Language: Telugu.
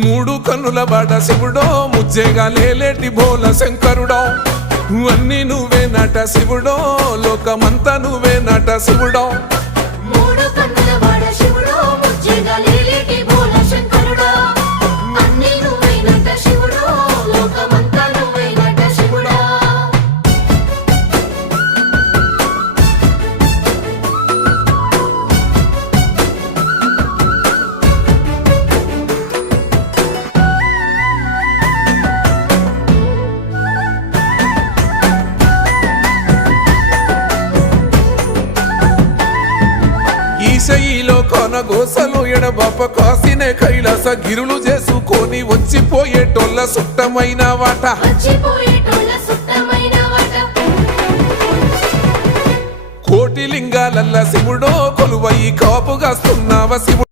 మూడు కన్నుల బాట శివుడో ముజ్జేగా లేలేటి భోల శంకరుడో అన్ని నువ్వే నట శివుడో లోకమంతా నువ్వే నట శివుడో మూడు కన్నుల బాట శివుడో ముజ్జేగా లేలేటి భోల శంకరుడో అన్ని నువ్వే నట శివుడో లోకమంతా నువ్వే నట శివుడో ఈశయిలో కొనగోసలు ఎడబాప కాసినే కైలాస గిరులు చేసుకొని వచ్చిపోయేటోళ్ళ సుట్టమైన వాట వచ్చిపోయేటోళ్ళ సుట్టమైన వాట కోటి లింగాలల్ల శివుడో కొలువయి కాపుగాస్తున్నావ శివుడు